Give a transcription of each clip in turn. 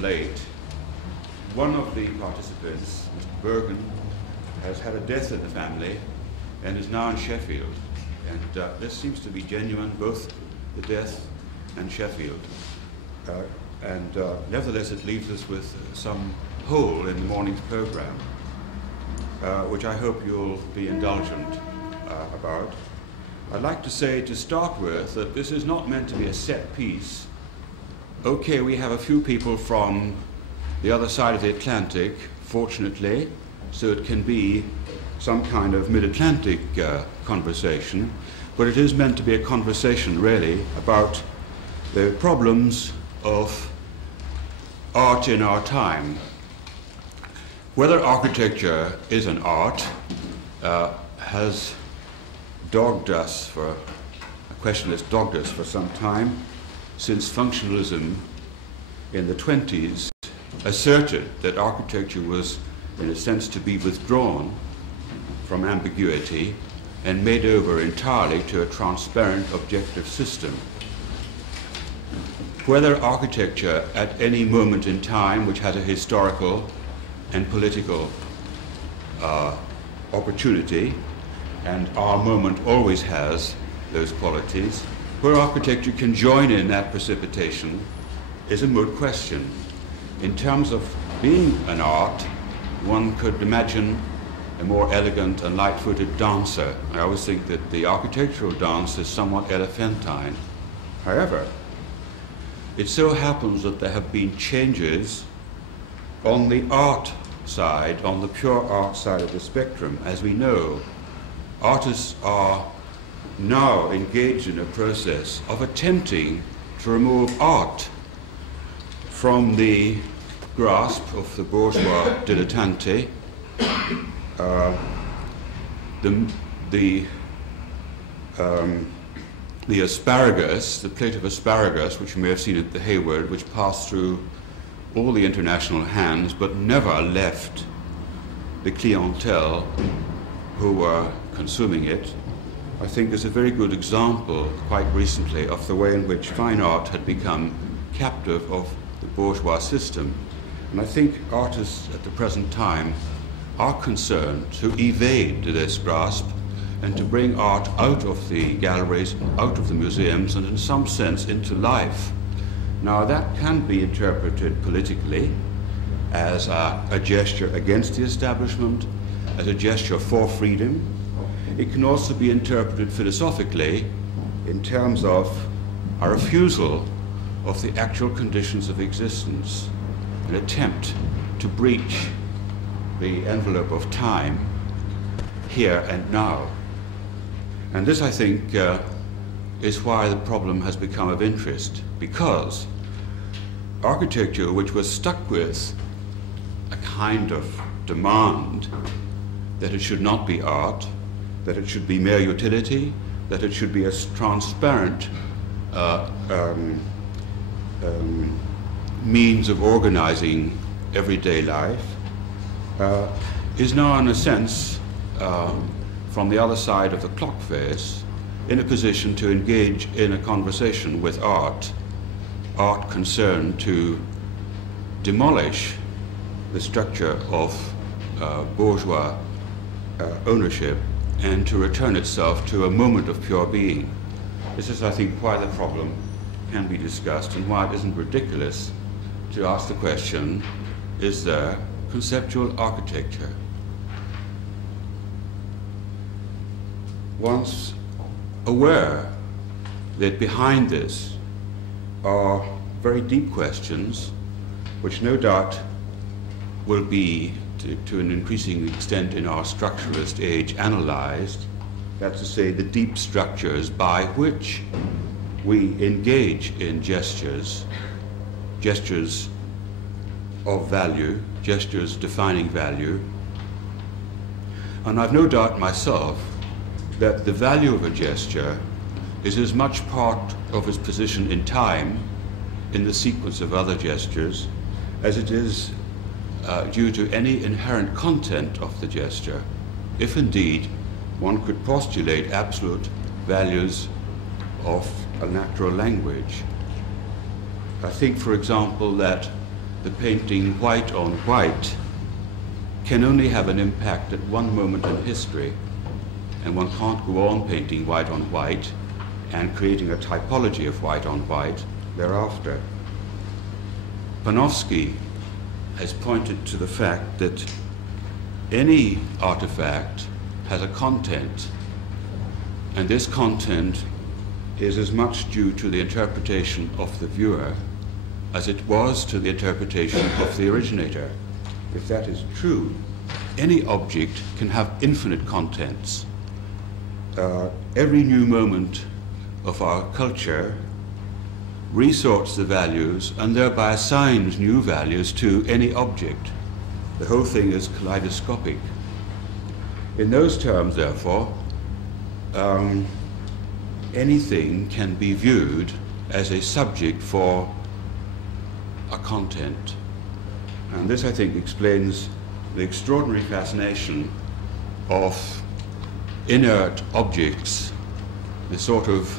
late. One of the participants, Mr. Bergen, has had a death in the family and is now in Sheffield. And this seems to be genuine, both the death and Sheffield. Nevertheless, it leaves us with some hole in the morning's program, which I hope you'll be indulgent about. I'd like to say to start with that this is not meant to be a set piece. Okay, we have a few people from the other side of the Atlantic, fortunately, so it can be some kind of mid-Atlantic conversation, but it is meant to be a conversation really about the problems of art in our time. Whether architecture is an art has dogged us for, a question that's dogged us for some time, since functionalism in the 20s asserted that architecture was, in a sense, to be withdrawn from ambiguity and made over entirely to a transparent objective system. Whether architecture at any moment in time, which has a historical and political opportunity, and our moment always has those qualities, where architecture can join in that precipitation is a moot question. In terms of being an art, one could imagine a more elegant and light-footed dancer. I always think that the architectural dance is somewhat elephantine. However, it so happens that there have been changes on the art side, on the pure art side of the spectrum. As we know, artists are now engaged in a process of attempting to remove art from the grasp of the bourgeois dilettante. The asparagus, the plate of asparagus, which you may have seen at the Hayward, which passed through all the international hands but never left the clientele who were consuming it, I think is a very good example, quite recently, of the way in which fine art had become captive of the bourgeois system. And I think artists at the present time are concerned to evade this grasp and to bring art out of the galleries, out of the museums, and in some sense into life. Now that can be interpreted politically as a gesture against the establishment, as a gesture for freedom. It can also be interpreted philosophically in terms of a refusal of the actual conditions of existence, an attempt to breach the envelope of time here and now. And this, I think, is why the problem has become of interest, because architecture, which was stuck with a kind of demand that it should not be art, that it should be mere utility, that it should be a transparent means of organizing everyday life, is now, in a sense, from the other side of the clock face, in a position to engage in a conversation with art concerned to demolish the structure of bourgeois ownership and to return itself to a moment of pure being. This is, I think, why the problem can be discussed and why it isn't ridiculous to ask the question, is there conceptual architecture? Once aware that behind this are very deep questions, which no doubt will be, to an increasing extent in our structuralist age, analyzed, that's to say, the deep structures by which we engage in gestures of value, gestures defining value. And I've no doubt myself that the value of a gesture is as much part of its position in time, in the sequence of other gestures, as it is due to any inherent content of the gesture, if indeed one could postulate absolute values of a natural language. I think, for example, that the painting white on white can only have an impact at one moment in history, and one can't go on painting white on white and creating a typology of white on white thereafter. Panofsky has pointed to the fact that any artifact has a content, and this content is as much due to the interpretation of the viewer as it was to the interpretation of the originator. If that is true, any object can have infinite contents. Every new moment of our culture resorts the values and thereby assigns new values to any object. The whole thing is kaleidoscopic. In those terms, therefore, anything can be viewed as a subject for a content. And this, I think, explains the extraordinary fascination of inert objects, the sort of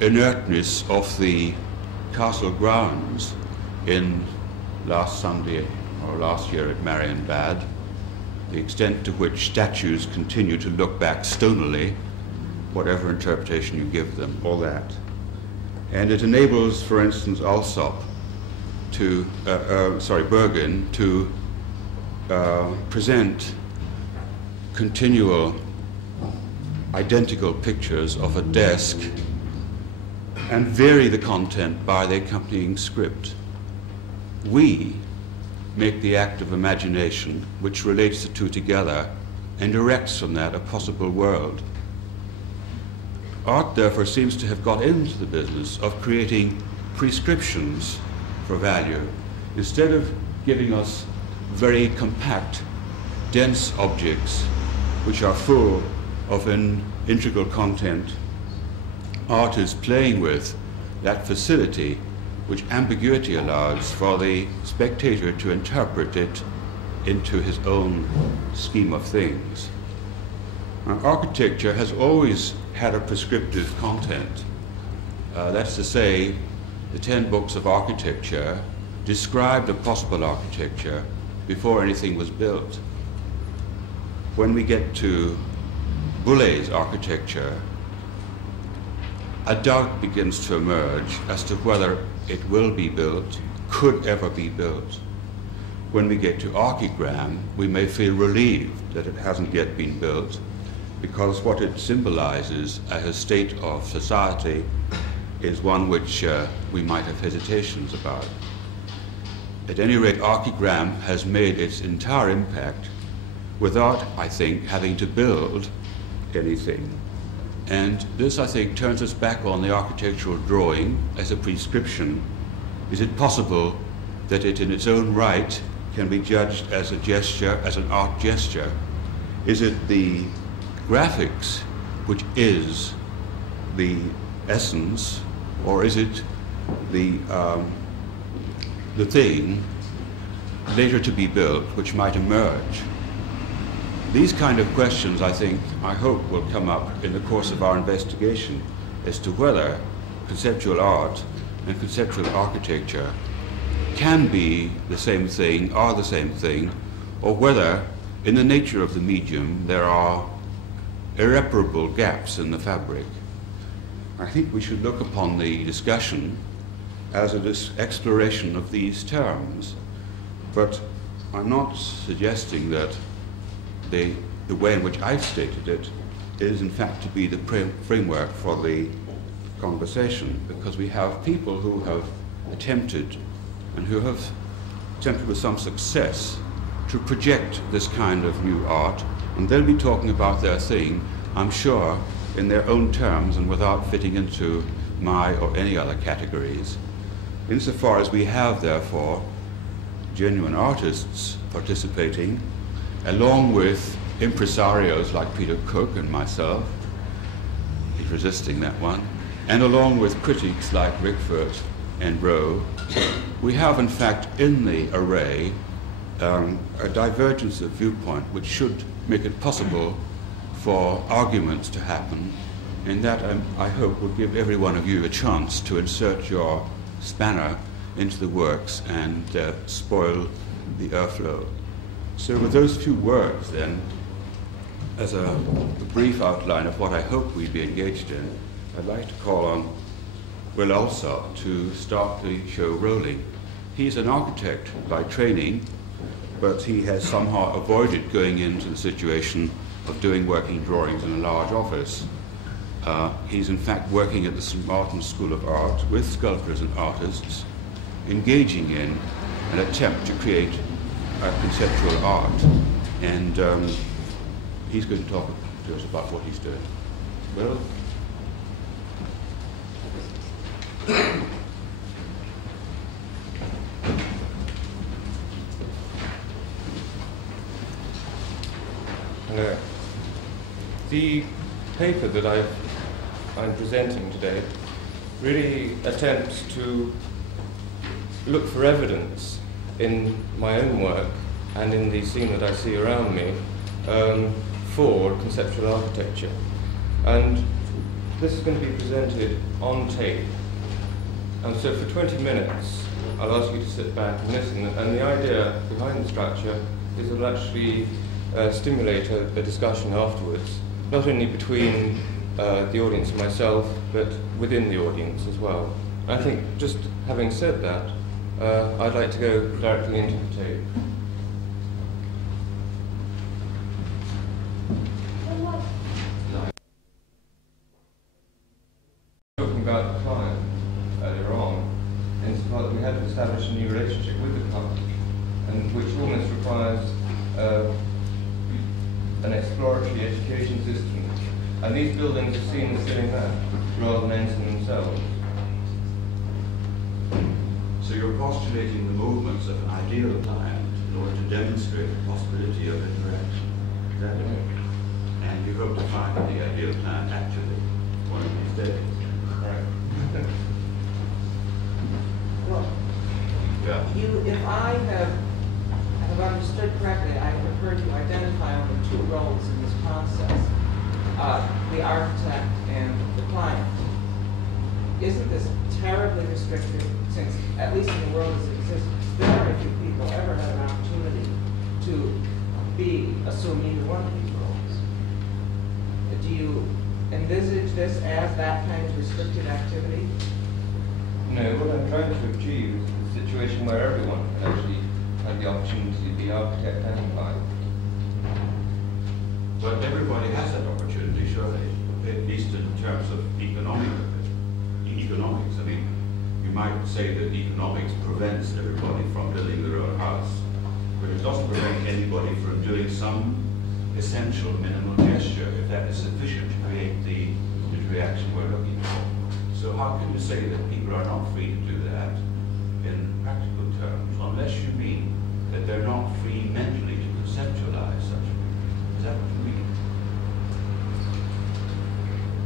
inertness of the castle grounds in last Sunday or last year at Marienbad, the extent to which statues continue to look back stonily, whatever interpretation you give them, all that. And it enables, for instance, Alsop to, Bergen to present continual identical pictures of a desk and vary the content by the accompanying script. We make the act of imagination which relates the two together and directs from that a possible world. Art, therefore, seems to have got into the business of creating prescriptions for value. Instead of giving us very compact, dense objects which are full of an integral content, art is playing with that facility which ambiguity allows for the spectator to interpret it into his own scheme of things. Now, architecture has always had a prescriptive content. That's to say, the 10 books of architecture described a possible architecture before anything was built. When we get to Boulet's architecture, a doubt begins to emerge as to whether it will be built, could ever be built. When we get to Archigram, we may feel relieved that it hasn't yet been built, because what it symbolizes as a state of society is one which we might have hesitations about. At any rate, Archigram has made its entire impact without, I think, having to build anything. And this, I think, turns us back on the architectural drawing as a prescription. Is it possible that it in its own right can be judged as a gesture, as an art gesture? Is it the graphics which is the essence, or is it the thing later to be built which might emerge? These kind of questions, I think, I hope, will come up in the course of our investigation as to whether conceptual art and conceptual architecture can be the same thing, are the same thing, or whether, in the nature of the medium, there are irreparable gaps in the fabric. I think we should look upon the discussion as an exploration of these terms, but I'm not suggesting that the way in which I've stated it is in fact to be the framework for the conversation, because we have people who have attempted, and who have attempted with some success, to project this kind of new art, and they'll be talking about their thing, I'm sure, in their own terms and without fitting into my or any other categories. Insofar as we have, therefore, genuine artists participating, along with impresarios like Peter Cook and myself, he's resisting that one, and along with critics like Rickford and Rowe, we have in fact in the array a divergence of viewpoint which should make it possible for arguments to happen, and that I hope will give every one of you a chance to insert your spanner into the works and spoil the airflow. So with those few words then, as a brief outline of what I hope we'd be engaged in, I'd like to call on Will Alsop to start the show rolling. He's an architect by training, but he has somehow avoided going into the situation of doing working drawings in a large office. He's in fact working at the St. Martin's School of Art with sculptors and artists, engaging in an attempt to create conceptual art. And he's going to talk to us about what he's doing. Will? Hello. The paper that I'm presenting today really attempts to look for evidence in my own work and in the scene that I see around me for conceptual architecture. And this is going to be presented on tape. And so for 20 minutes, I'll ask you to sit back and listen. And the idea behind the structure is it'll actually stimulate a discussion afterwards, not only between the audience and myself, but within the audience as well. I think just having said that, I'd like to go directly into the tape. Talking about the client earlier on, insofar that we had to establish a new relationship with the client, and which almost requires an exploratory education system. And these buildings are seen as doing that, rather than ends in themselves. So you're postulating the movements of an ideal client in order to demonstrate the possibility of interaction. Is that it? And you hope to find the ideal client actually one of these days. Right. Well, Yeah. if I have understood correctly, I have heard you identify only two roles in this process, the architect and the client. Isn't this terribly restrictive, since, at least in the world as it exists, very few people ever had an opportunity to assume either one of these roles? Do you envisage this as that kind of restricted activity? No, what I'm trying to achieve is a situation where everyone can actually have the opportunity to be architect and client. But everybody has that opportunity, surely, at least in terms of economics. I mean, you might say that economics prevents everybody from building their own house, but it doesn't prevent anybody from doing some essential minimal gesture if that is sufficient to create the reaction we're looking for. So how can you say that people are not free to do that in practical terms, unless you mean that they're not free mentally to conceptualize such a thing? Is that what you mean?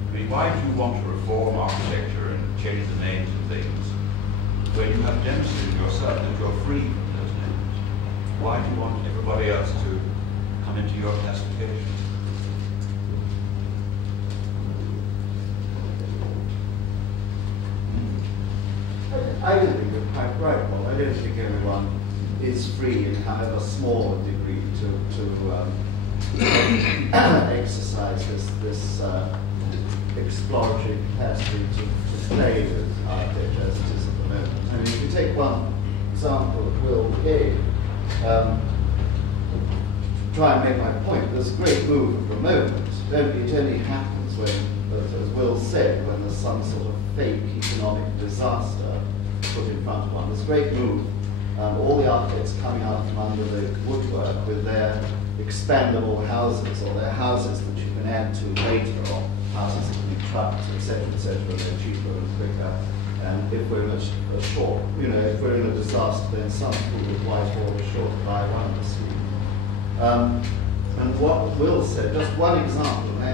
I mean, why do you want to reform architecture and change the names of things when you have demonstrated yourself that you're free from those names? Why do you want everybody else to come into your classification? I don't think you're quite right, Bob. I don't think everyone is free in however small a degree to exercise this exploratory capacity to play with architecture as it is at the moment. I mean, if you take one example that Will gave, to try and make my point, there's a great move at the moment. It only happens when, as Will said, when there's some sort of fake economic disaster put in front of one. There's a great move. All the architects coming out from under the woodwork with their expandable houses, or their houses that you can add to later, or houses that can be trucked, etc., and they're cheaper and quicker. And if we're in a short, if we're in a disaster, then some people with Whitehall are sure to buy one of the scheme. And what Will said, just one example of an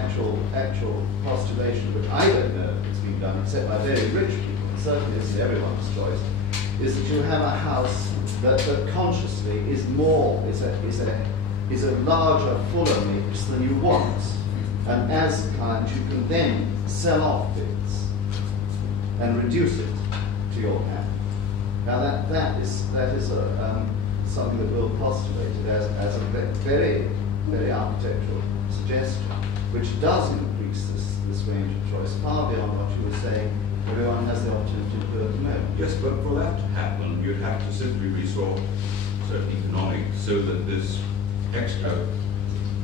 actual postulation, which I don't know if it's been done except by very rich people, and certainly isn't everyone's choice, is that you have a house that consciously is a larger, fuller mix than you want. And as a client, you can then sell off bits and reduce it to your hand. Now that is something that Will postulated as a very, very architectural suggestion, which does increase this range of choice far beyond what you were saying. Everyone has the opportunity to do at the moment. Yes, but for that to happen, you'd have to simply resort certain economics so that this extra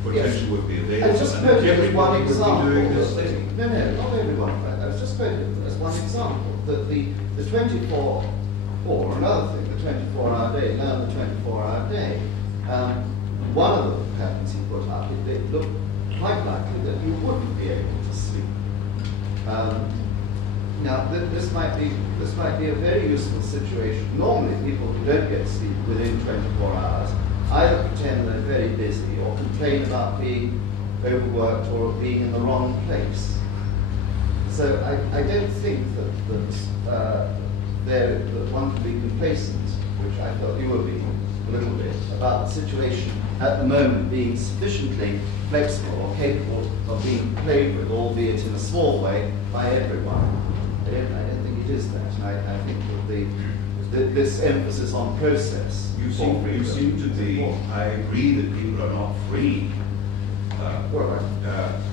potential would be available. I just quoted as one example. Doing this thing. No, not everyone. I was just quoting as one example that the 24, or another thing, the 24-hour day, learn the 24-hour day. One of the patterns he put up, it looked quite likely that you wouldn't be able to sleep. Now, this might be a very useful situation. Normally, people who don't get sleep within 24 hours either pretend they're very busy or complain about being overworked or being in the wrong place. So I don't think that one can be complacent, which I thought you were being a little bit, about the situation at the moment being sufficiently flexible or capable of being played with, albeit in a small way, by everyone. I don't think it is that, and I think that this emphasis on process. You seem to be. I agree that people are not free.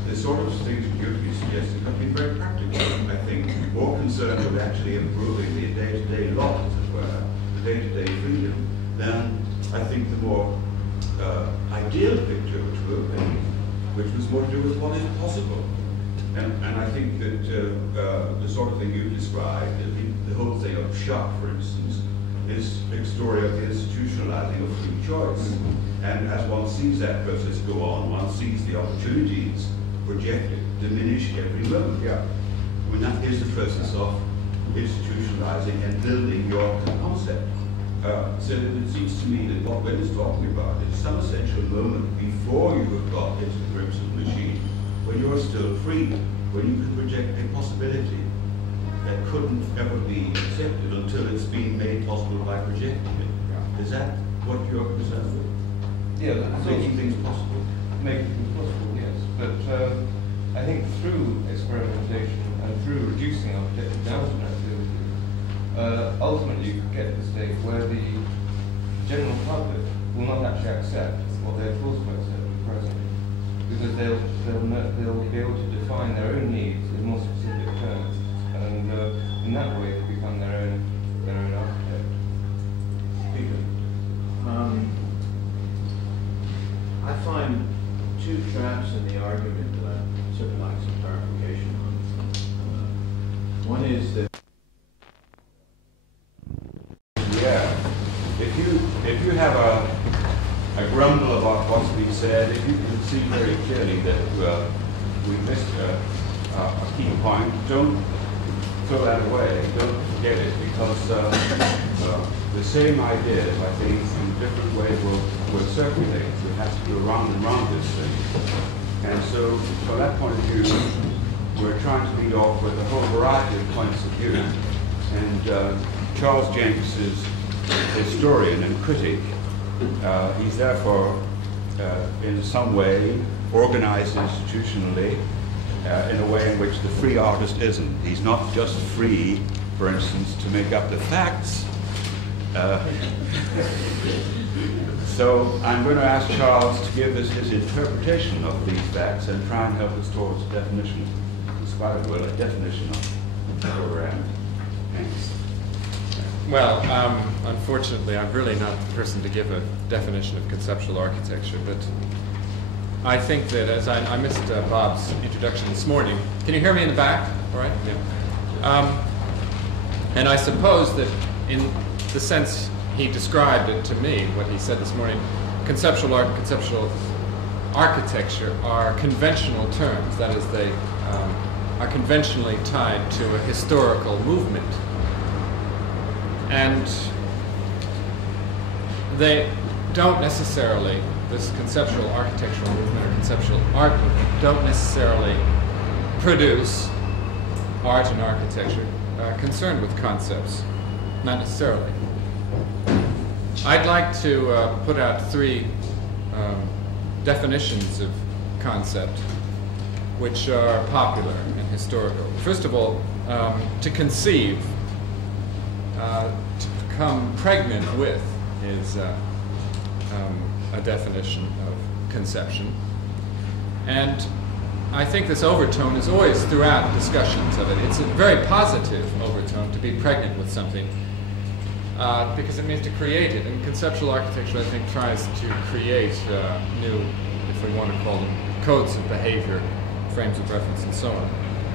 The sort of things you're suggesting have been very practical. I think more concerned with actually improving the day-to-day lot, as it were, the day-to-day freedom, than I think the more ideal picture which we'll paint, which was more to do with what is possible. And I think that the sort of thing you described, the whole thing of shock, for instance, is a story of the institutionalizing of free choice. And as one sees that process go on, one sees the opportunities projected diminish every moment. Yeah. I mean, that is the process of institutionalizing and building your concept. So it seems to me that what Gwen is talking about is some essential moment before you have got into the grips of the machine, when you're still free, when you can project a possibility that couldn't ever be accepted until it's been made possible by projecting it. Yeah. Is that what you're concerned with? Yeah, making things possible. Making things possible, yes. But I think through experimentation and through reducing our down to activity, ultimately you can get to the stage where the general public will not actually accept what they're forced to accept at present, because they'll be able to define their own needs in more specific terms, and in that way become their own architect. Peter. I find two traps in the argument that I'd certainly like some clarification on. One is that if you have a grumble about what's been said, if you can see very clearly that we missed a key point, don't throw that away, don't forget it, because the same ideas, I think, in different ways will circulate. We have to go round and round this thing. And so, from that point of view, we're trying to lead off with a whole variety of points of view. And Charles Jencks is a historian and critic. He's therefore, in some way, organized institutionally in a way in which the free artist isn't. He's not just free, for instance, to make up the facts. So I'm going to ask Charles to give us his interpretation of these facts and try and help us towards a definition, in spite of a definition of the program. Thanks. Well, unfortunately, I'm really not the person to give a definition of conceptual architecture, but I think that as I missed Bob's introduction this morning. Can you hear me in the back? All right? Yeah. And I suppose that in the sense he described it to me, what he said this morning, conceptual art and conceptual architecture are conventional terms. That is, they are conventionally tied to a historical movement. And they don't necessarily, this conceptual architectural movement or conceptual art movement, don't necessarily produce art and architecture concerned with concepts. Not necessarily. I'd like to put out three definitions of concept which are popular and historical. First of all, to conceive. become pregnant with is a definition of conception. And I think this overtone is always throughout discussions of it. It's a very positive overtone to be pregnant with something because it means to create it. And conceptual architecture, I think, tries to create new, if we want to call them, codes of behavior, frames of reference, and so on.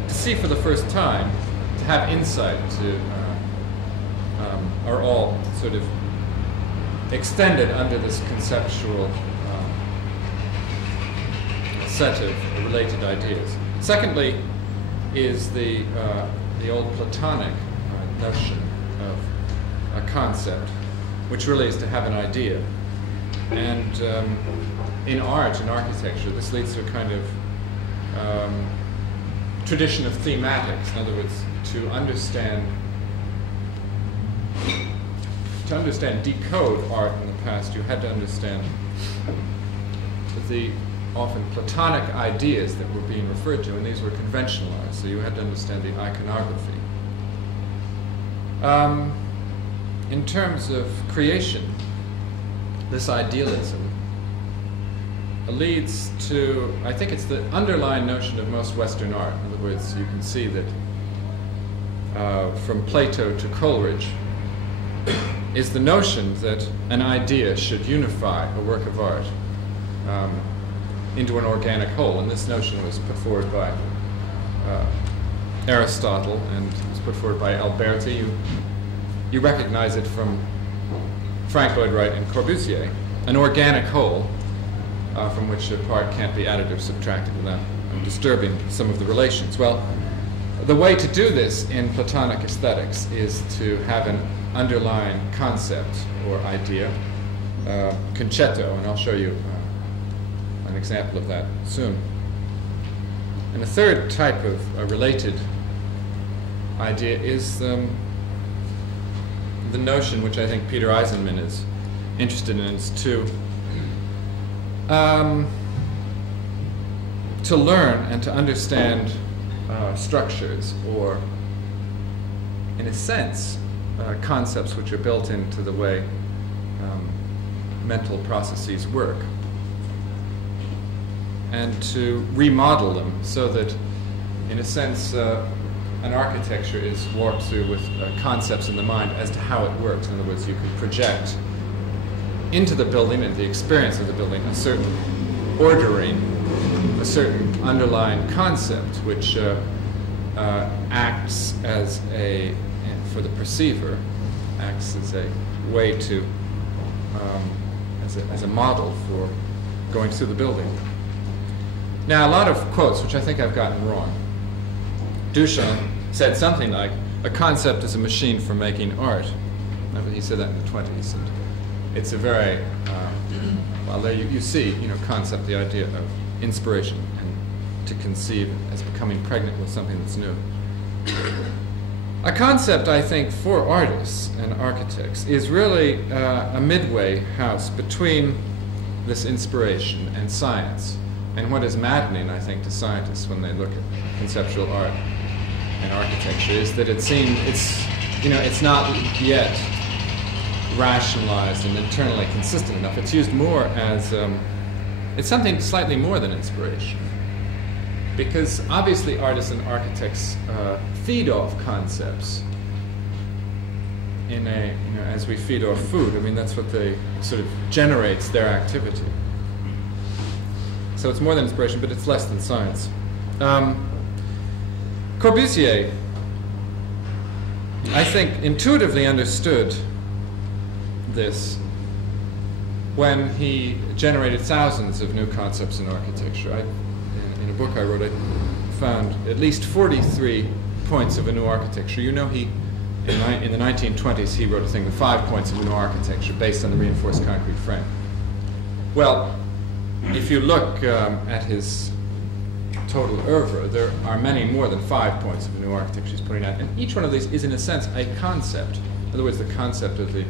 To see for the first time, to have insight to, are all sort of extended under this conceptual set of related ideas. Secondly, is the old Platonic notion of a concept, which really is to have an idea. And in art and architecture, this leads to a kind of tradition of thematics. In other words, to understand, decode art in the past, you had to understand the often Platonic ideas that were being referred to, and these were conventionalized, so you had to understand the iconography. In terms of creation, this idealism leads to, I think it's the underlying notion of most Western art. In other words, you can see that from Plato to Coleridge is the notion that an idea should unify a work of art into an organic whole. And this notion was put forward by Aristotle and was put forward by Alberti. You recognize it from Frank Lloyd Wright and Corbusier, an organic whole from which a part can't be added or subtracted without disturbing some of the relations. Well, the way to do this in Platonic aesthetics is to have an underlying concept or idea, concetto, and I'll show you an example of that soon. And a third type of related idea is the notion, which I think Peter Eisenman is interested in, is to learn and to understand structures, or in a sense concepts which are built into the way mental processes work, and to remodel them so that, in a sense, an architecture is walked through with concepts in the mind as to how it works. In other words, you can project into the building and the experience of the building a certain ordering, a certain underlying concept which acts as a, for the perceiver, acts as a way to, as a model for going through the building. Now, a lot of quotes, which I think I've gotten wrong. Duchamp said something like, a concept is a machine for making art. Remember, he said that in the 20s. And it's a very, well, there you see, concept, the idea of inspiration, and to conceive as becoming pregnant with something that's new. A concept, I think, for artists and architects is really a midway house between this inspiration and science. And what is maddening, I think, to scientists when they look at conceptual art and architecture is that it's not yet rationalized and internally consistent enough. It's used more as it's something slightly more than inspiration, because obviously artists and architects feed off concepts in a, as we feed off food. I mean, that's what they sort of generates their activity. So it's more than inspiration, but it's less than science. Corbusier, I think, intuitively understood this when he generated thousands of new concepts in architecture. In a book I wrote, I found at least 43 points of a new architecture. In the 1920s, he wrote a thing, the 5 points of a new architecture, based on the reinforced concrete frame. Well, if you look at his total oeuvre, there are many more than 5 points of a new architecture he's putting out. And each one of these is, in a sense, a concept. In other words, the concept of the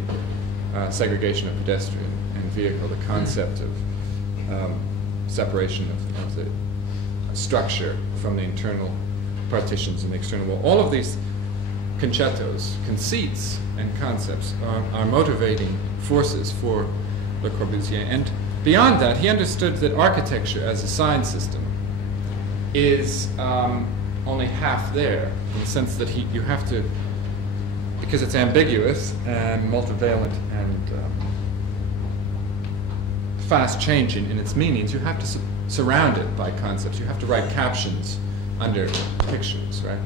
segregation of pedestrian and vehicle, the concept of separation of the structure from the internal partitions and the external wall. All of these concettos, conceits, and concepts are motivating forces for Le Corbusier. And beyond that, he understood that architecture as a sign system is only half there, in the sense that you have to, because it's ambiguous and multivalent and fast changing in its meanings, you have to surround it by concepts. You have to write captions under pictures, right?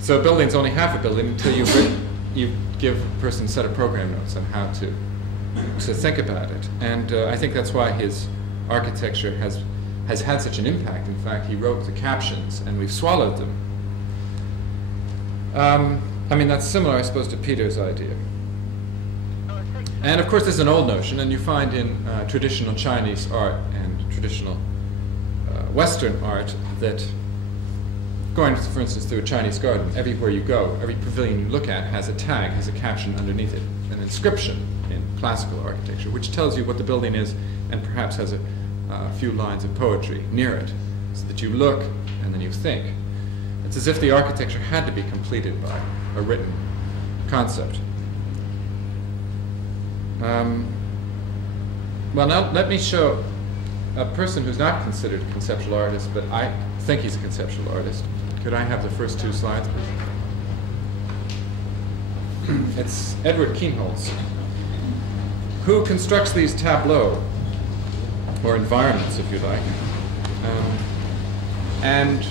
So a building's only half a building until you give a person a set of program notes on how to think about it. And I think that's why his architecture has had such an impact. In fact, he wrote the captions, and we've swallowed them. I mean, that's similar, I suppose, to Peter's idea. And of course, this is an old notion, and you find in traditional Chinese art and traditional Western art that, going, for instance, through a Chinese garden, everywhere you go, every pavilion you look at has a tag, has a caption underneath it, an inscription in classical architecture, which tells you what the building is and perhaps has a few lines of poetry near it, so that you look and then you think. It's as if the architecture had to be completed by a written concept. Well, now let me show a person who's not considered a conceptual artist, but I think he's a conceptual artist. Could I have the first two slides, please? It's Edward Kienholz, who constructs these tableaux, or environments, if you like. And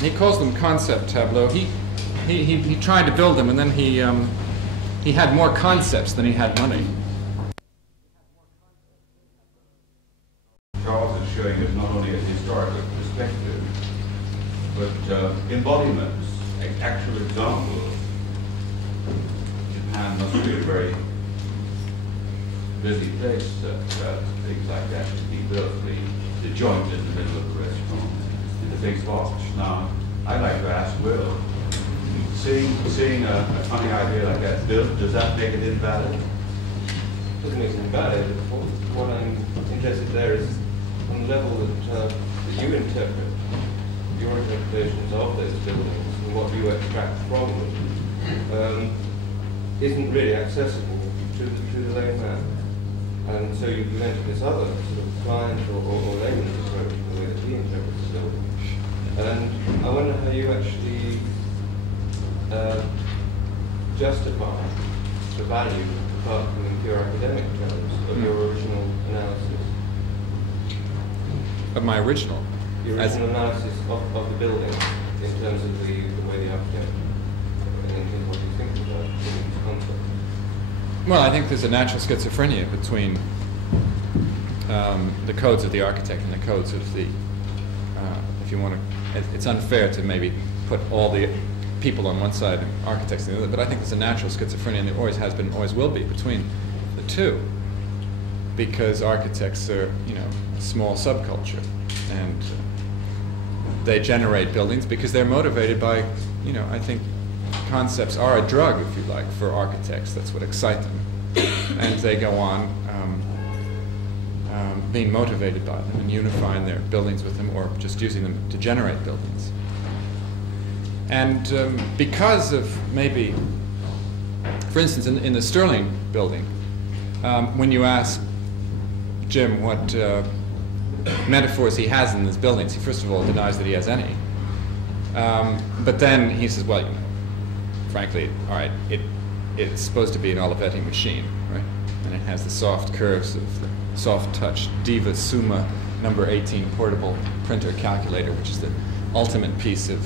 he calls them concept tableaux. He tried to build them, and then he had more concepts than he had money. Charles is showing us not only a historical perspective, but embodiments, actual examples. Japan must be a very busy place that things like that should be built. The joint in the middle of the restaurant, and the big box. Now, I'd like to ask Will, seeing a funny idea like that built, does that make it invalid? Doesn't make it invalid. What I'm interested there is on the level that you interpret, your interpretations of those buildings and what you extract from them isn't really accessible to the layman. And so you present this other sort of client or layman's approach in the way that he interprets the building. And I wonder how you actually justify the value, apart from in pure academic terms, of your original analysis. Of my original? Your original analysis of the building in terms of the way the architect and what you think about the concept. Well, I think there's a natural schizophrenia between the codes of the architect and the codes of the, if you want to, it's unfair to maybe put all the people on one side and architects on the other, but I think there's a natural schizophrenia, and there always has been, always will be, between the two, because architects are, you know, a small subculture, and they generate buildings because they're motivated by, you know, I think concepts are a drug, if you like, for architects. That's what excites them, and they go on being motivated by them and unifying their buildings with them, or just using them to generate buildings. And because of maybe, for instance, in the Sterling building, when you ask Jim what metaphors he has in his buildings, he first of all denies that he has any. But then he says, well, you know, frankly, all right, it's supposed to be an Olivetti machine, right? And it has the soft curves of the soft touch Diva Summa number 18 portable printer calculator, which is the ultimate piece of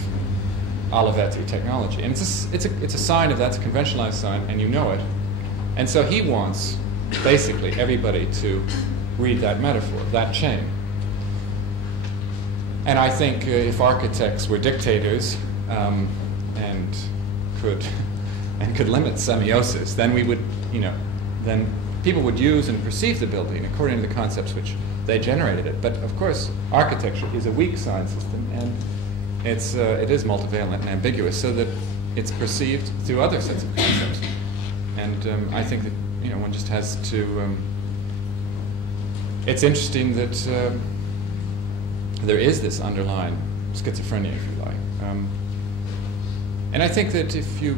Olivetti technology. And it's a sign of that, it's a conventionalized sign, and you know it. And so he wants basically everybody to read that metaphor, that chain. And I think if architects were dictators and could limit semiosis, then we would, you know, then people would use and perceive the building according to the concepts which they generated it. But of course, architecture is a weak sign system, and it is multivalent and ambiguous, so that it's perceived through other sets of concepts. And I think that, you know, one just has to. It's interesting that there is this underlying schizophrenia, if you like. And I think that if you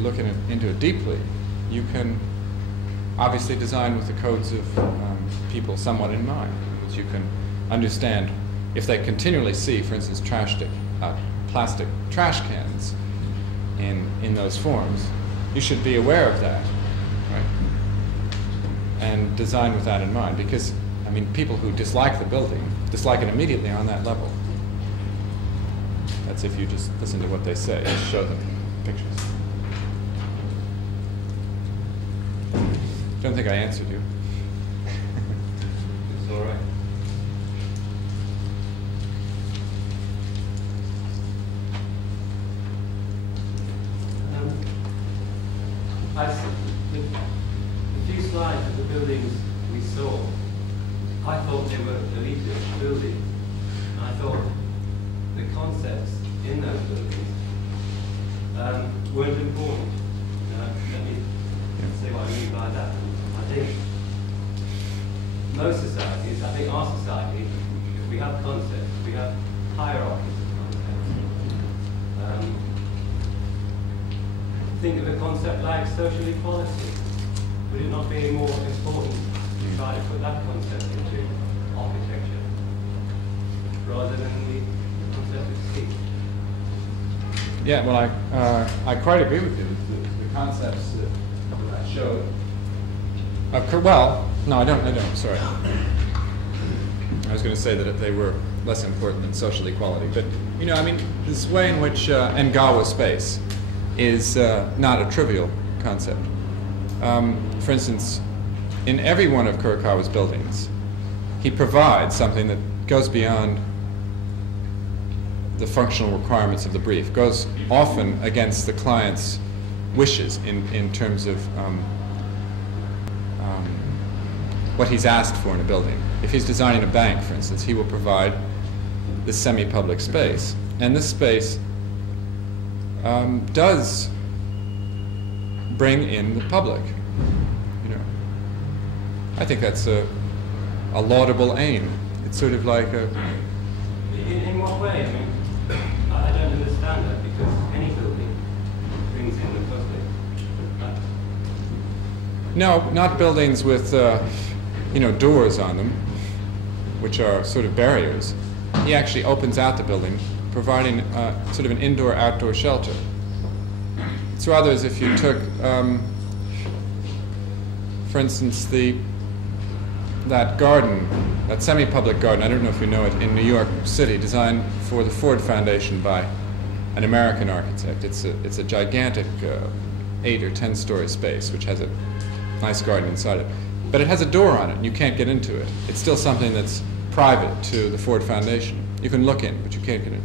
look into it deeply, you can obviously design with the codes of people somewhat in mind. Because you can understand if they continually see, for instance, plastic trash cans in those forms, you should be aware of that, right? And design with that in mind, because I mean, people who dislike the building dislike it immediately on that level. That's if you just listen to what they say, just show them pictures. Don't think I answered you. It's all right. The few slides of the buildings we saw, I thought they were elitist buildings. And I thought the concepts in those buildings weren't important. Let me say what I mean by that. I think most societies, I think our society, if we have concepts, we have hierarchies of concepts. Think of a concept like social equality. Would it not be more important to try to put that concept into architecture rather than the concept of speech? Yeah, well, I quite agree with you. The concepts that I showed. Well, no, I don't. Sorry. I was going to say that they were less important than social equality, but you know, I mean, this way in which Ngawa space is not a trivial concept. For instance, in every one of Kurokawa's buildings, he provides something that goes beyond the functional requirements of the brief, goes often against the client's wishes in terms of what he's asked for in a building. If he's designing a bank, for instance, he will provide this semi-public space. And this space does bring in the public. You know, I think that's a laudable aim. It's sort of like a... In what way? I mean, I don't understand that, because any building brings in the public. No, not buildings with you know, doors on them, which are sort of barriers. He actually opens out the building, providing sort of an indoor-outdoor shelter. It's rather as if you took, for instance, that garden, that semi-public garden, I don't know if you know it, in New York City, designed for the Ford Foundation by an American architect. It's a gigantic 8 or 10-story space, which has a nice garden inside it. But it has a door on it, and you can't get into it. It's still something that's private to the Ford Foundation. You can look in, but you can't get in.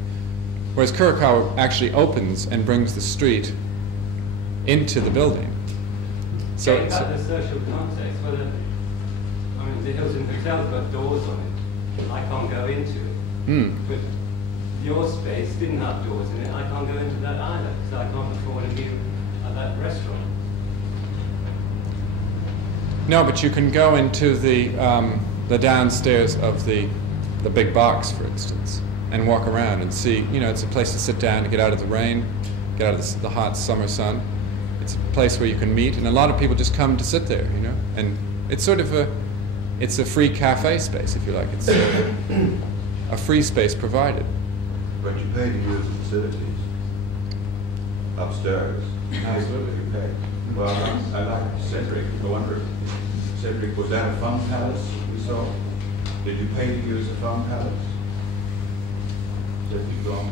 Whereas Kurokawa actually opens and brings the street into the building. So getting back to the social context, whether, I mean, the Hilton Hotel's got doors on it, I can't go into it. But your space didn't have doors in it, I can't go into that either, because I can't afford a meal at that restaurant. no, but you can go into the downstairs of the big box, for instance, and walk around and see. You know, it's a place to sit down, to get out of the rain, get out of the hot summer sun. It's a place where you can meet, and a lot of people just come to sit there, you know. And it's sort of it's a free cafe space, if you like. It's a free space provided. But you pay to use the facilities upstairs. Absolutely. You pay. Well, I like Cedric. I wonder, Cedric, was that a fun palace we saw? Did you pay to use the fun palace? Did you go?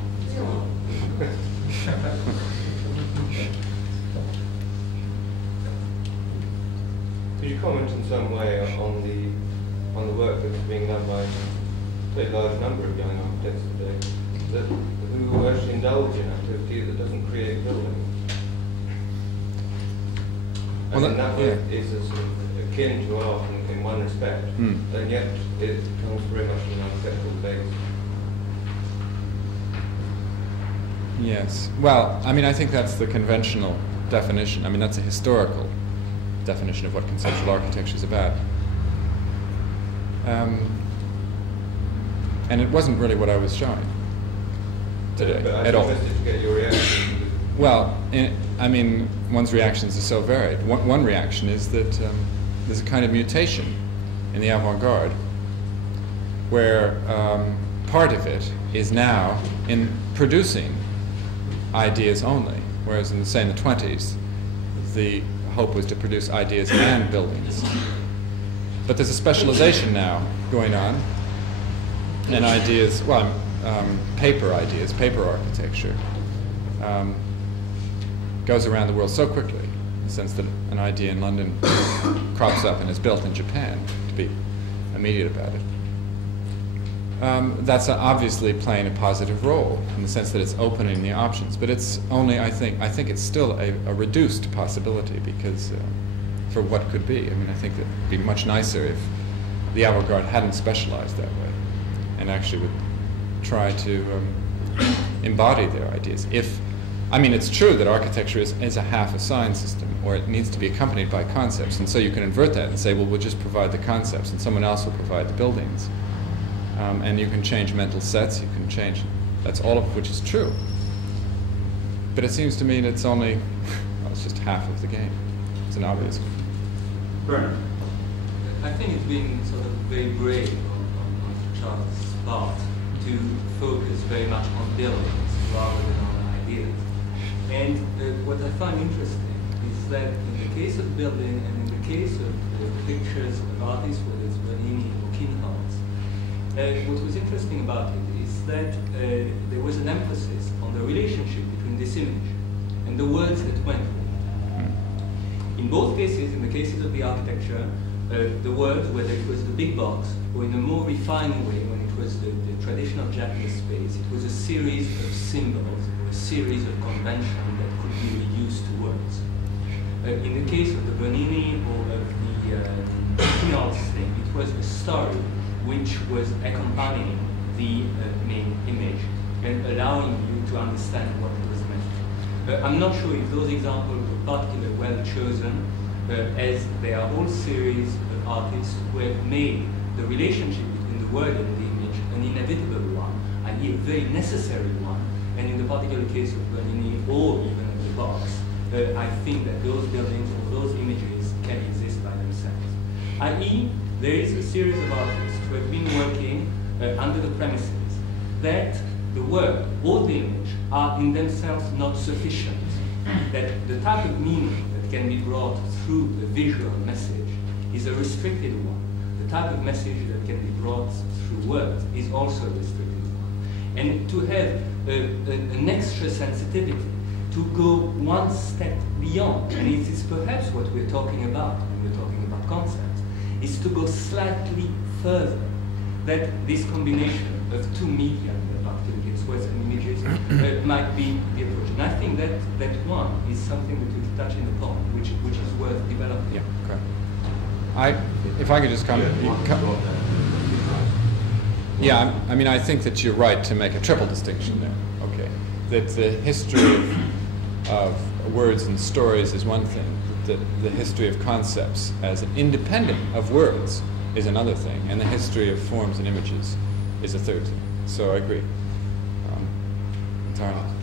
Could you comment in some way on the work that's being done by a very large number of young architects today, who actually indulge in activity that doesn't create buildings? Well, that yeah. is a sort of akin to art in one respect, and yet it comes very much from an architectural base. Yes. Well, I mean, I think that's the conventional definition. I mean, that's a historical definition of what conceptual architecture is about. And it wasn't really what I was showing. today But at all. I'm interested to get your reaction. Well, I mean, one's reactions are so varied. One reaction is that there's a kind of mutation in the avant-garde where part of it is now in producing ideas only, whereas in, say, in the 20s, the hope was to produce ideas and buildings. But there's a specialization now going on, and ideas, well, paper ideas, paper architecture, goes around the world so quickly, in the sense that an idea in London crops up and is built in Japan, to be immediate about it. That's obviously playing a positive role in the sense that it's opening the options, but it's only, I think it's still a reduced possibility because for what could be. I mean, I think that it'd be much nicer if the avant-garde hadn't specialized that way and actually would try to embody their ideas. I mean, it's true that architecture is a half a science system, or it needs to be accompanied by concepts, and so you can invert that and say, well, we'll just provide the concepts and someone else will provide the buildings. And you can change mental sets, you can change, that's all of which is true. But it seems to me that it's only, well, it's just half of the game. It's an obvious one. Bernard. I think it's been sort of very brave on Charles' part to focus very much on buildings rather than on ideas. And what I find interesting is that in the case of building and in the case of the pictures of artists, whether it's Bernini or Kinhals, what was interesting about it is that there was an emphasis on the relationship between this image and the words that went with it. In both cases, in the cases of the architecture, the words, whether it was the big box or in a more refined way when it was the traditional Japanese space, it was a series of symbols or a series of conventions that could be reduced to words. In the case of the Bernini or of the Kinhals thing, it was a story which was accompanying the main image and allowing you to understand what it was meant. I'm not sure if those examples were particularly well chosen, as they are all series of artists who have made the relationship between the word and the image an inevitable one, i.e. a very necessary one, and in the particular case of Bernini or even of the box, I think that those buildings or those images can exist by themselves. I.e. there is a series of artists who have been working under the premises that the word or the image are in themselves not sufficient, that the type of meaning that can be brought through a visual message is a restricted one. The type of message that can be brought through words is also a restricted one. And to have an extra sensitivity, to go one step beyond, and it is perhaps what we're talking about when we're talking about concepts, is to go slightly further, that this combination of two media, particularly its words and images, might be the approach. And I think that one is something that you touch in the poem, which is worth developing. Yeah, correct. If I could just comment. Yeah, I mean, I think that you're right to make a triple distinction there. Okay, that the history of words and stories is one thing. That the history of concepts as an independent of words is another thing, and the history of forms and images is a third thing. So I agree.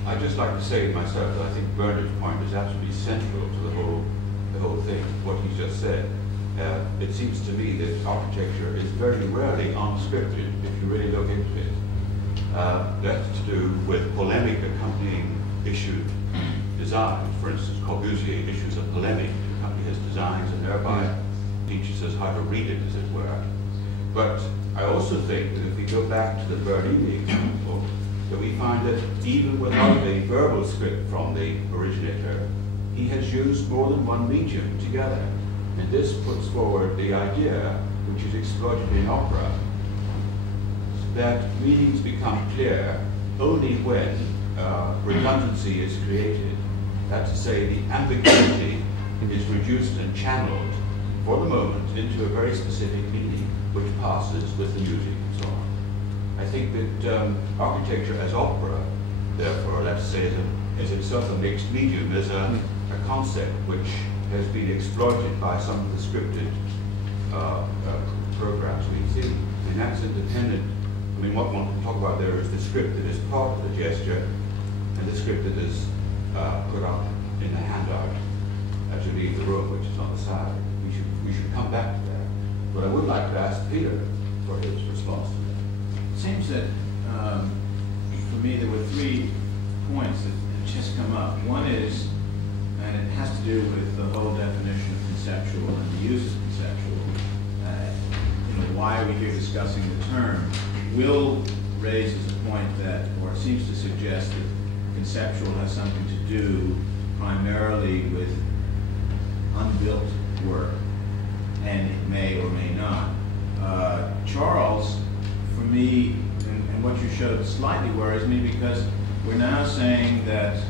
I'd just like to say myself that I think Bernard's point is absolutely central to the whole thing, what he's just said. It seems to me that architecture is very rarely unscripted, if you really look into it. That's to do with polemic accompanying issued design. For instance, Corbusier issues a polemic to accompany his designs and thereby teaches us how to read it, as it were. But I also think that if we go back to the Bernini example, that we find that even without a verbal script from the originator, he has used more than one medium together. And this puts forward the idea, which is exploited in opera, that meanings become clear only when redundancy is created. That's to say, the ambiguity is reduced and channeled for the moment into a very specific meaning, which passes with the music and so on. I think that architecture as opera, therefore, let's say, is itself a mixed medium, is a concept which has been exploited by some of the scripted programs we've seen. And that's independent from mean, what one can talk about there is the script that is part of the gesture and the script that is put up in the handout as you leave the room, which is on the side. We should come back to that. But I would like to ask Peter for his response to that. It seems that, for me, there were 3 points that just come up. One is, and it has to do with the whole definition of conceptual and the use of conceptual. Why are we here discussing the term? Will raises a point that, or seems to suggest that conceptual has something to do primarily with unbuilt work, and it may or may not. Charles, for me, and what you showed slightly worries me, because we're now saying that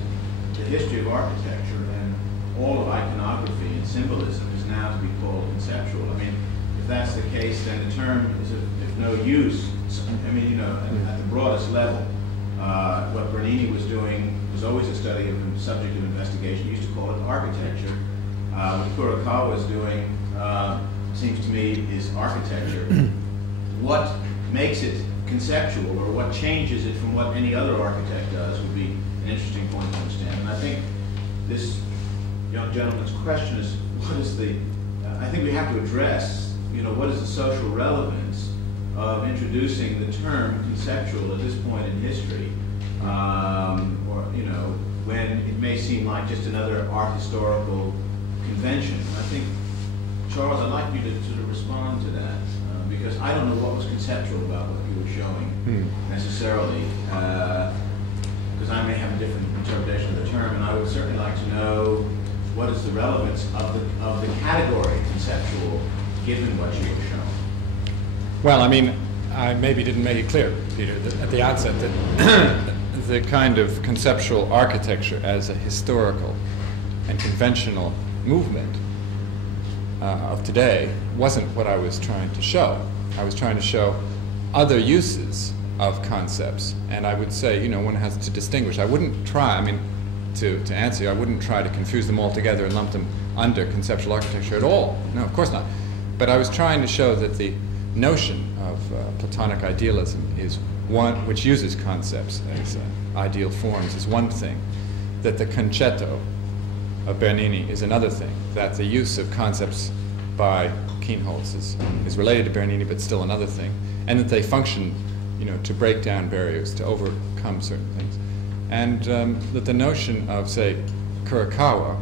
the history of architecture and all of iconography and symbolism is now to be called conceptual. I mean, if that's the case, then the term is of no use. I mean, at the broadest level, what Bernini was doing was always a study of the subject of investigation. He used to call it architecture. What Kurokawa is doing, seems to me, is architecture. What makes it conceptual, or what changes it from what any other architect does, would be an interesting point to understand. And I think this young gentleman's question is, what is the, I think we have to address, what is the social relevance of introducing the term conceptual at this point in history, or, when it may seem like just another art historical convention. I think, Charles, I'd like you to sort of respond to that, because I don't know what was conceptual about what you were showing necessarily, because I may have a different interpretation of the term, and I would certainly like to know what is the relevance of the category conceptual, given what you were showing. Well, I mean, I maybe didn't make it clear, Peter, at the outset that the kind of conceptual architecture as a historical and conventional movement of today wasn't what I was trying to show. I was trying to show other uses of concepts, and I would say, one has to distinguish. I wouldn't try, to answer you, I wouldn't try to confuse them all together and lump them under conceptual architecture at all. No, of course not. But I was trying to show that the notion of Platonic idealism is one which uses concepts as ideal forms is one thing, that the concetto of Bernini is another thing, that the use of concepts by Kienholz is related to Bernini but still another thing, and that they function to break down barriers, to overcome certain things. And that the notion of, say, Kurokawa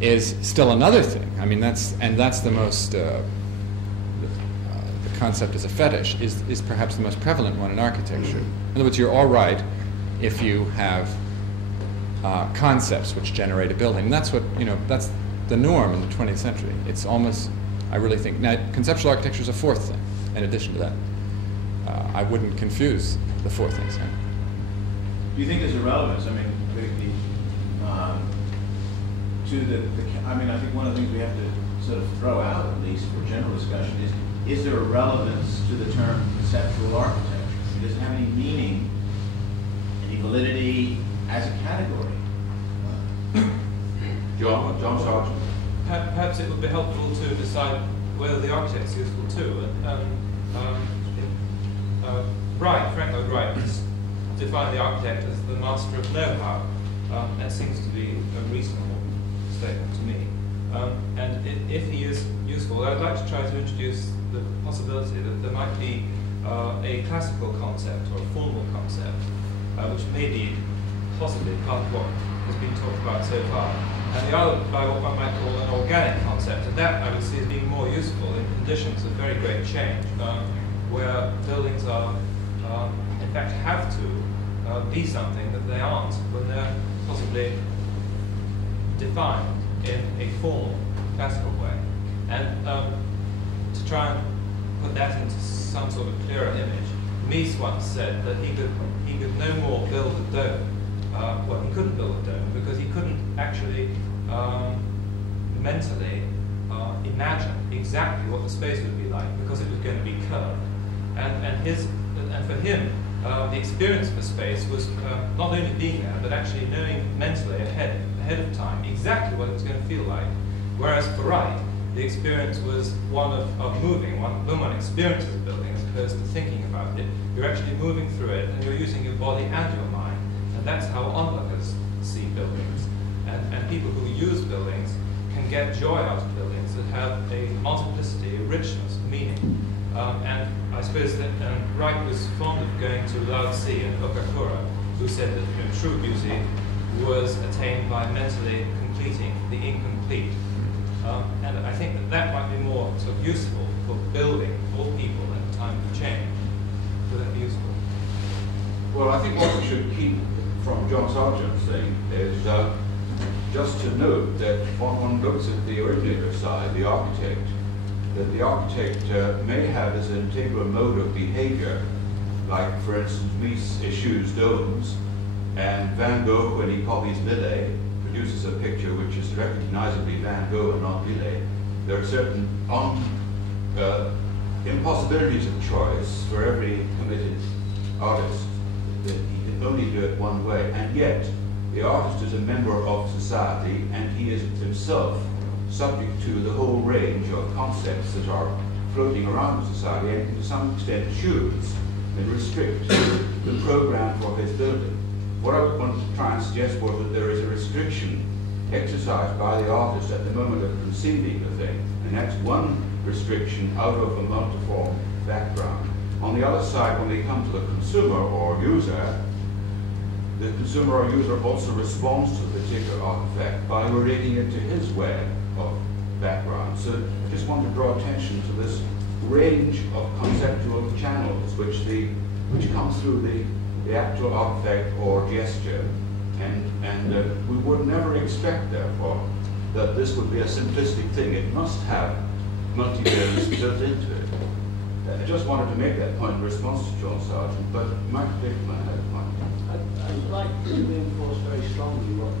is still another thing. I mean, that's the most, the concept as a fetish is perhaps the most prevalent one in architecture. In other words, you're all right if you have concepts which generate a building. And that's what, that's the norm in the 20th century. It's almost, I really think, now conceptual architecture is a fourth thing in addition to that. I wouldn't confuse the four things. Do you think there's a relevance? I mean, I think one of the things we have to sort of throw out, at least for general discussion, is there a relevance to the term conceptual architecture? Does it have any meaning, any validity as a category? John Sargent. Perhaps it would be helpful to decide whether the architect's useful too. Frank Lloyd Wright has defined the architect as the master of know-how. That seems to be a reasonable statement to me. And if he is useful, I'd like to try to introduce the possibility that there might be a classical concept or a formal concept, which may be possibly part of what has been talked about so far, and the other by what one might call an organic concept, and that I would see as being more useful in conditions of very great change, where buildings are, in fact, have to be something that they aren't when they're possibly defined in a formal, classical way. And to try and put that into some sort of clearer image, Mies once said that he could no more build a dome. Well, he couldn't build a dome because he couldn't actually mentally imagine exactly what the space would be like because it was going to be curved. And for him, the experience of a space was not only being there, but actually knowing mentally ahead of time exactly what it was going to feel like. Whereas for Wright, the experience was one of moving. When one experiences a building as opposed to thinking about it, you're actually moving through it and you're using your body and your mind. And that's how onlookers see buildings. And people who use buildings can get joy out of buildings that have a multiplicity, a richness, meaning. And I suppose that Wright was fond of going to Lao Tzu and Okakura, who said that true beauty was attained by mentally completing the incomplete. And I think that might be more sort of useful for building for people in a time of change. Would that be useful? Well, I think what we should keep from John Sargent's thing is just to note that when one looks at the originator side, the architect, that the architect may have as an integral mode of behavior, like, for instance, Mies eschews domes, and Van Gogh, when he copies Millet, produces a picture which is recognizably Van Gogh and not Millet. There are certain impossibilities of choice for every committed artist, that he can only do it one way, and yet the artist is a member of society, and he is himself subject to the whole range of concepts that are floating around society, and can to some extent choose and restrict the program for his building. What I wanted to try and suggest was that there is a restriction exercised by the artist at the moment of conceiving the thing, and that's one restriction out of a multiform background. On the other side, when we come to the consumer or user, the consumer or user also responds to the particular artifact by relating it to his way of background. So I just want to draw attention to this range of conceptual channels which come through the actual artifact or gesture, and we would never expect, therefore, that this would be a simplistic thing. It must have multi-layers built into it. I just wanted to make that point in response to John Sargent, but Michael Dickman had a point. I'd like to reinforce very strongly what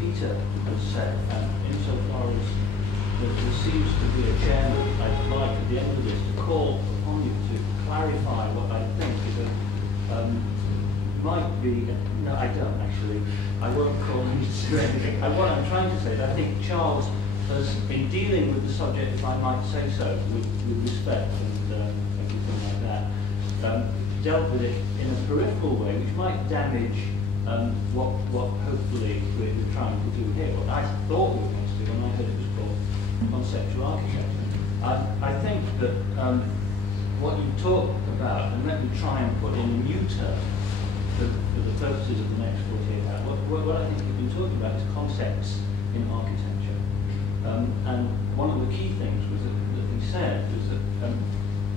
Peter has said, insofar as there seems to be a chairman. I'd like at the end of this to call upon you to clarify what I think is might be, no, I don't actually, I won't call you to do anything. What I'm trying to say is I think Charles has, in dealing with the subject, if I might say so, with respect and everything like that, dealt with it in a peripheral way, which might damage what hopefully we're trying to do here. What I thought we were going to do when I heard it was called conceptual architecture. I think that what you talk about, and let me try and put in a new term for the purposes of the next 48 hours, what I think you've been talking about is concepts in architecture. And one of the key things was that he said was that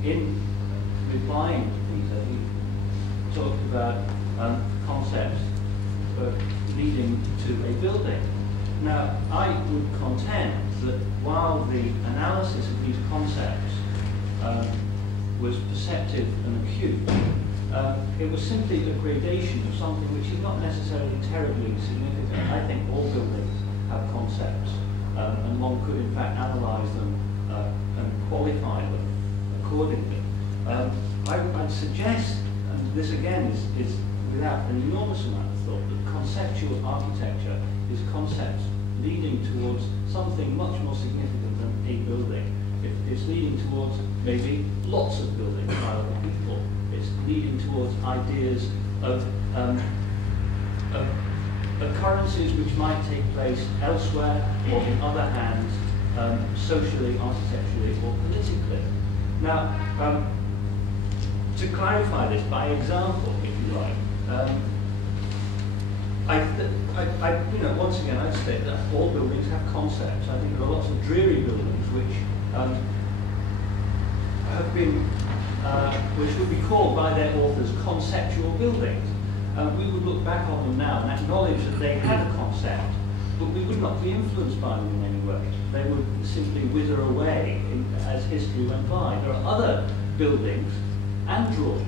in replying to Peter, he talked about concepts leading to a building. Now, I would contend that while the analysis of these concepts was perceptive and acute, it was simply a gradation of something which is not necessarily terribly significant. I think all buildings have concepts, and one could in fact analyse them and qualify them accordingly. I'd suggest, and this again is without an enormous amount of thought, that conceptual architecture is concepts leading towards something much more significant than a building. It's leading towards maybe lots of buildings by other people. It's leading towards ideas of occurrences which might take place elsewhere or in other hands, socially, architecturally, or politically. Now, to clarify this by example, if you like, once again, I'd state that all buildings have concepts. I think there are lots of dreary buildings which have been, which would be called by their authors conceptual buildings. We would look back on them now and acknowledge that they had a concept, but we would not be influenced by them in any way. They would simply wither away as history went by. There are other buildings and drawings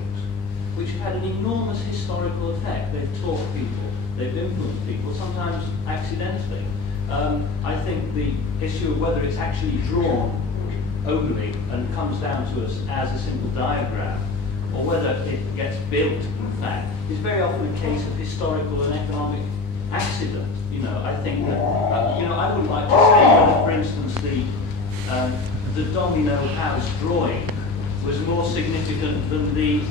which have had an enormous historical effect. They've taught people, they've influenced people, sometimes accidentally. I think the issue of whether it's actually drawn overly and comes down to us as a simple diagram, or whether it gets built, in fact, is very often a case of historical and economic accident. You know, I think that, you know, I would like to say that, for instance, the domino house drawing was more significant than the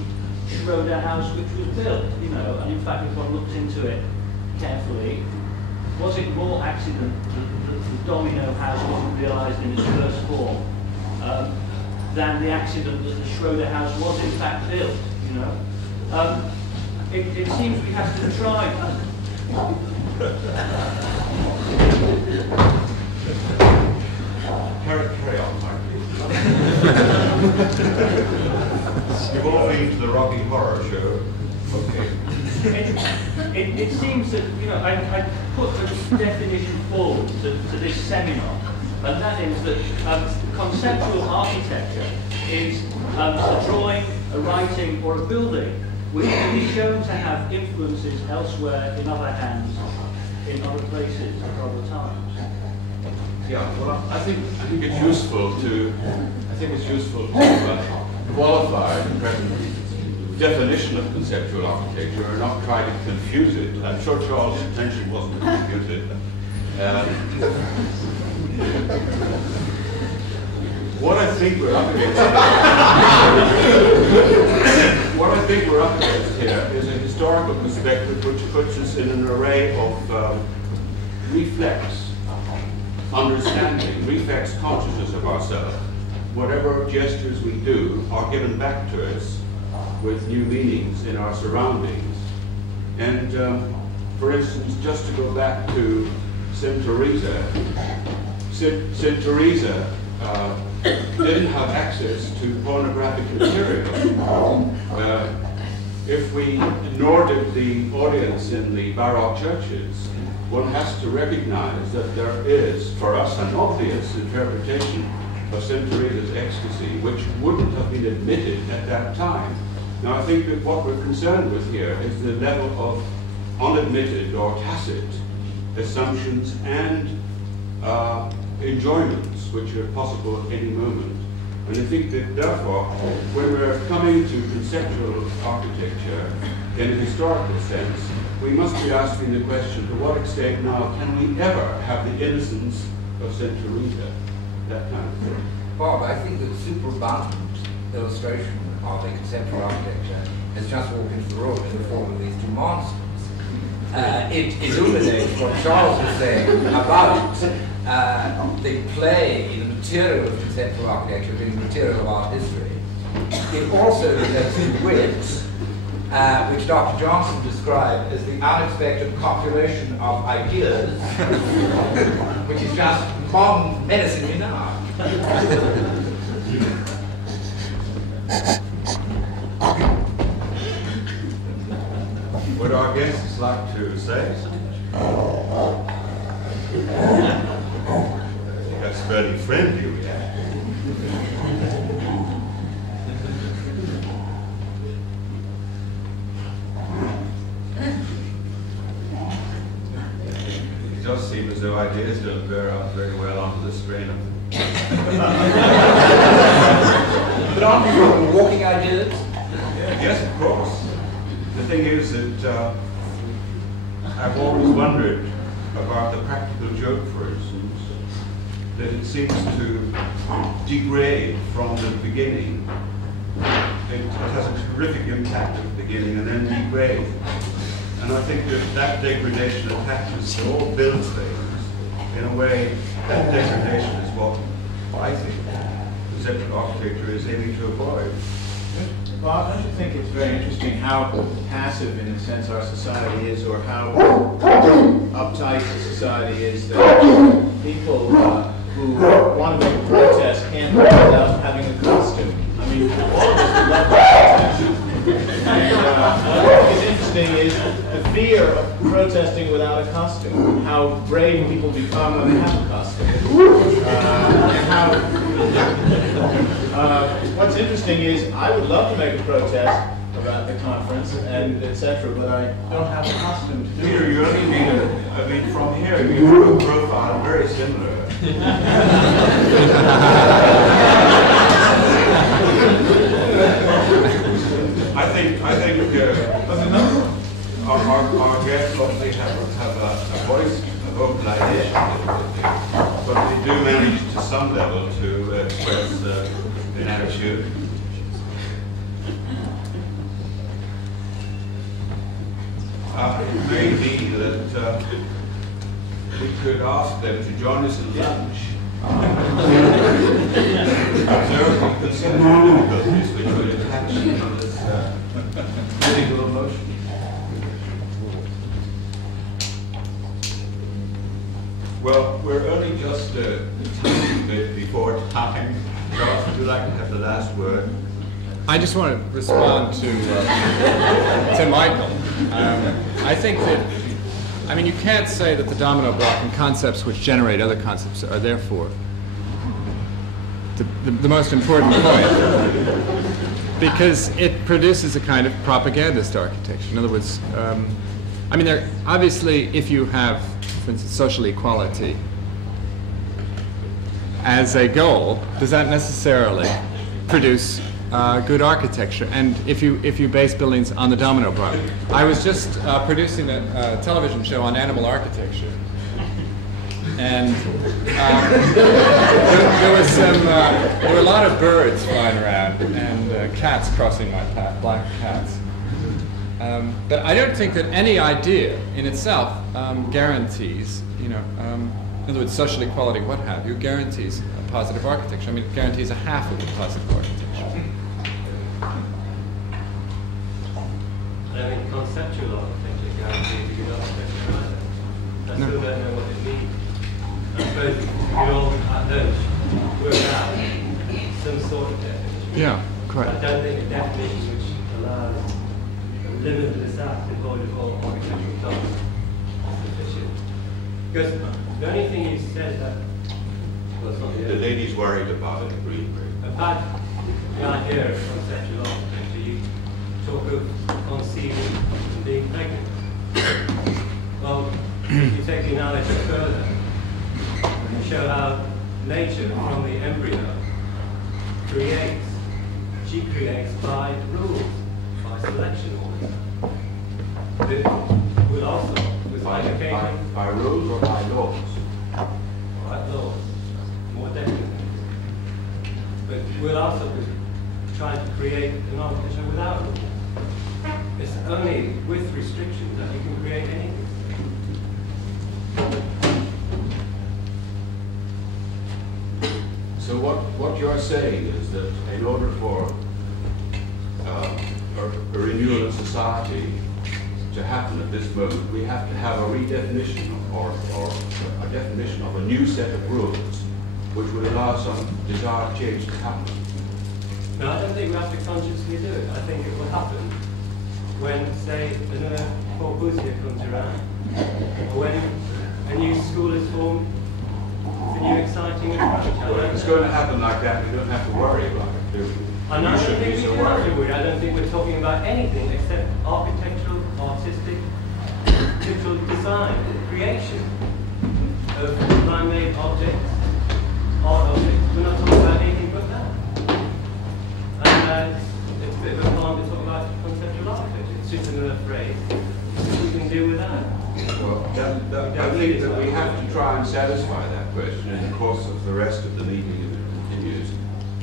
Schroeder house which was built, you know, and in fact, if one looks into it carefully, was it more accident that the domino house wasn't realised in its first form than the accident that the Schroeder house was in fact built, you know? It seems we have to try. Carry on, Mark. You've all been to the Rocky Horror Show. Okay. It seems that, you know, I put the definition forward to this seminar, and that is that conceptual architecture is a drawing, a writing, or a building which can be shown to have influences elsewhere in other hands, in other places, at other times. Yeah, well, I think it's useful to qualify the present definition of conceptual architecture and not try to confuse it. I'm sure Charles' intention wasn't to confuse it. What I think we're up against here is a historical perspective which puts us in an array of reflex understanding, reflex consciousness of ourselves. Whatever gestures we do are given back to us with new meanings in our surroundings. And for instance, just to go back to St. Teresa, St. Teresa didn't have access to pornographic material. Nor did the audience in the Baroque churches. One has to recognize that there is, for us, an obvious interpretation of St. Teresa's ecstasy, which wouldn't have been admitted at that time. Now, I think that what we're concerned with here is the level of unadmitted or tacit assumptions and enjoyments which are possible at any moment. And I think that, therefore, when we're coming to conceptual architecture in a historical sense, we must be asking the question, to what extent now can we ever have the innocence of St. Teresa? That kind of thing. Bob, I think that superabundant illustration of the conceptual architecture has just walked into the room in the form of these two monsters. It illuminates what Charles was saying about the play, the material of conceptual architecture being the material of art history. It also relates to wit, which Dr. Johnson described as the unexpected copulation of ideas, which is just modern medicine you know. Would our guests like to say something? That's very friendly reaction. It does seem as though ideas don't bear up very well onto the strain of But aren't you walking ideas? Yes, of course. The thing is that I've always wondered about the practical joke, for instance, that it seems to degrade from the beginning. It has a terrific impact at the beginning and then degrades. And I think that that degradation attaches to all build things. In a way, that degradation is what I think conceptual architecture is aiming to avoid. Bob, don't you think it's very interesting how passive, in a sense, our society is, or how uptight the society is, that people who want to make a protest can't do it without having a costume? I mean, all of us would love to protest. And what I think is interesting is the fear of protesting without a costume, how brave people become when they have a costume. And how, what's interesting is I would love to make a protest about the conference and etc., but I don't have a costume to do Peter, it. you only mean, I mean, from here, you have a profile very similar. I think our guests obviously have a voice level to express an attitude. It may be that we could ask them to join us at lunch. Observing conceptual difficulties which would attach to this physical emotion. Well, we're only just a tiny bit before time. Charles, would you like to have the last word? I just want to respond to Michael. I think that, I mean, you can't say that the domino block and concepts which generate other concepts are therefore the most important point, because it produces a kind of propagandist architecture. In other words, I mean, there, obviously, if you have, for instance, social equality as a goal, does that necessarily produce good architecture? And if you base buildings on the domino block, I was just producing a television show on animal architecture, and there were a lot of birds flying around and cats crossing my path, black cats. But I don't think that any idea in itself guarantees, you know, in other words, social equality, what have you, guarantees a positive architecture. I mean, it guarantees a half of the positive architecture. I mean, conceptual architecture guarantees a good architecture either. I still don't know what it means. I suppose you could all at home work out some sort of definition. Yeah, correct. I don't think a definition which allows limitless act devoid of all architectural thought is sufficient. Because the only thing you said that, well, it's not The lady's worried about it, really. about the idea of conceptual architecture, you talk of conceiving and being pregnant. Well, if you take the analogy further and show how nature from the embryo creates, she creates by rules, by selection orders. We'll also, with By rules or by laws? By laws, more definitely. But we'll also be trying to create an architecture without rules. It's only with restrictions that you can create anything. So what you're saying is that in order for a renewal of society to happen at this moment, we have to have a redefinition or a definition of a new set of rules which would allow some desired change to happen. No, I don't think we have to consciously do it. I think it will happen when, say, another Corbusier comes around, or when a new school is formed, it's a new exciting approach. Well, if it's going to happen like that, we don't have to worry about it, do we? And I don't think we do have to worry. I don't think we're talking about anything except architectural, artistic, digital design, creation of man-made objects, art objects. We're not talking about anything but that. And it's a bit of a harm to talk about conceptual architecture. It's just another phrase. We can do with that. Well, I think that we have to try and satisfy that question in the course of the rest of the meeting as it continues.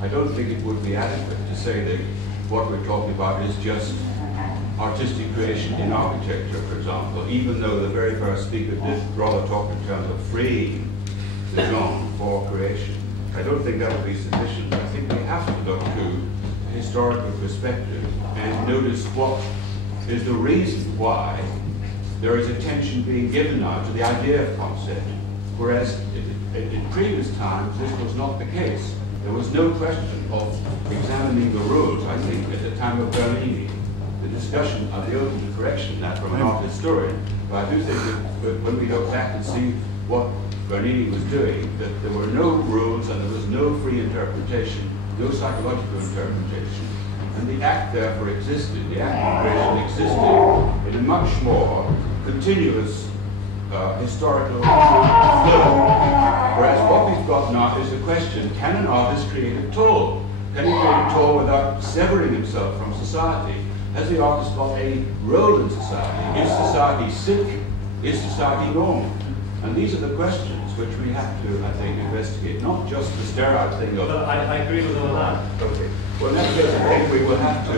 I don't think it would be adequate to say that what we're talking about is just artistic creation in architecture, for example, even though the very first speaker did rather talk in terms of freeing the genre for creation. I don't think that would be sufficient. I think we have to look to a historical perspective and notice what is the reason why there is attention being given now to the idea of concept, whereas in previous times this was not the case. There was no question of examining the rules, I think, at the time of Bernini. The discussion, I'll be open to correction that from an art historian, but I do think that when we look back and see what Bernini was doing, that there were no rules and there was no free interpretation, no psychological interpretation. And the act therefore existed, the act of creation existed in a much more continuous historical flow. Whereas what we've got now is the question, can an artist create at all? Can he create at all without severing himself from society? Has the artist got a role in society? Is society sick? Is society normal? And these are the questions which we have to, I think, investigate. Not just the sterile thing of... But I agree with all that. Okay. Well, nevertheless, I think we will have to...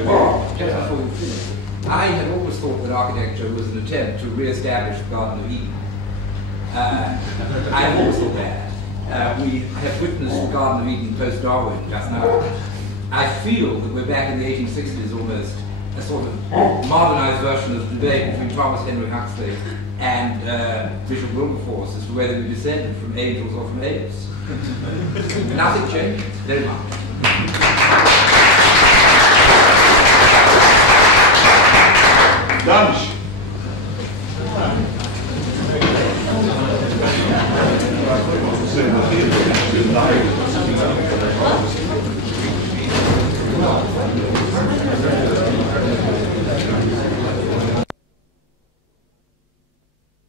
Just before you finish, I had always thought that architecture was an attempt to re-establish the Garden of Eden. I have always thought that. We have witnessed the Garden of Eden post-Darwin just now. I feel that we're back in the 1860s almost, a sort of modernized version of the debate between Thomas Henry Huxley and Bishop Wilberforce as to whether we descended from angels or from apes. Nothing changed very much. Lunch.